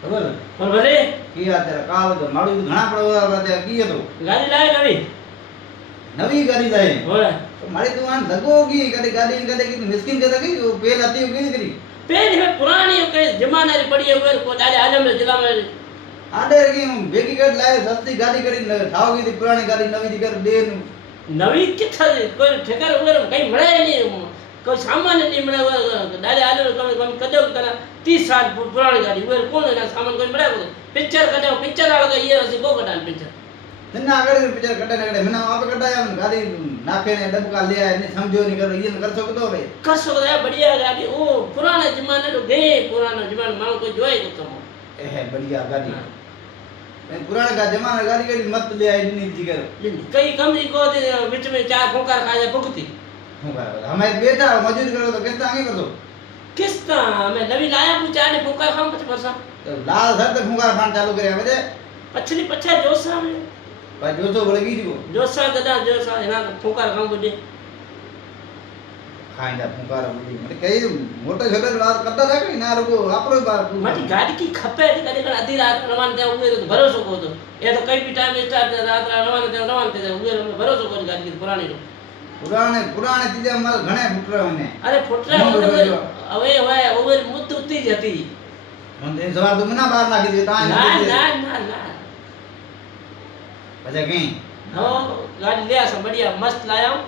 ખબર પણ ભલે કી આ તેરા કાલ તો મારું ઘણા પડવા તે કી હતો ગાડી લાવે નવી નવી ગાડી લાવી હોય તો મારી તું આન ધગો ગઈ કદી ગાડી કદી કી મિસ્કિન જતા ગઈ પેલ હતી કે કરી પેલી હવે પુરાણી કઈ જમાના રી પડી હોય કો દાડે આલમ જિલ્લા में આડે કી ભેગી કર લાવે સસ્તી ગાડી કરી થાવ ગઈ પુરાણી ગાડી નવી દી કર દે નવી કિથા કોઈ ઠેકાર વગર કઈ મળે નહીં કોઈ સામાન નહીં મળે દાડે આલમ કમ કદો કરા 30 साल पुरानी गाड़ी वो कौन है सामान कोई बड़ा पिक्चर कटे पिक्चर वाला तो ये ऐसे को कटा पिक्चर તને આગળ પિક્ચર કટા નકડે મને આપે કટાયા ગાડી નાખે ને ડબકા લે આય ને સમજો ની કરો ઈ कर सकतो रे कर सकता है बढ़िया गाड़ी वो पुराना जमाने तो गए पुराना जमाना मानो कोई जोए तो तुम ए बढ़िया गाड़ी मैं पुराना का जमाना गाड़ी गाड़ी मत ले आई नहीं जिगर कई कंपनी को बीच में चार फुकार खा जाए भुगती हमें बेटा मजदूरी करो तो किस्ता आगे कर दो किस्ता मैं नवी लाया कुछ चार फुकार खाम कुछ परसा तो लाल सर तक फुकार खान चालू करे बजे पछली पछा जोसा में भाई जो तो बड़गी जी को जोसा गदा जोसा ना फुकार खाम बुझे खाइंदा फुकार बुझी मतलब कई मोटे छोटे बात करता था कि ना रुको आपरो बात माटी गाड़ी की खपे कदी कदी आधी रात रवान दे उए तो भरोसा को तो ये तो कई भी टाइम स्टार्ट रात रवान दे उए भरोसा को गाड़ी की पुरानी रो पुराने चीजें हमारे घणे फुटरे होने अरे फुटरे હવે હવે ઓવર મુદ્દ ઉતી જતી મને સવાર તો મના બહાર નાખી દે તા ના ના ના ના પછી કઈ નો ગાડી લે આ बढ़िया मस्त लाया हूं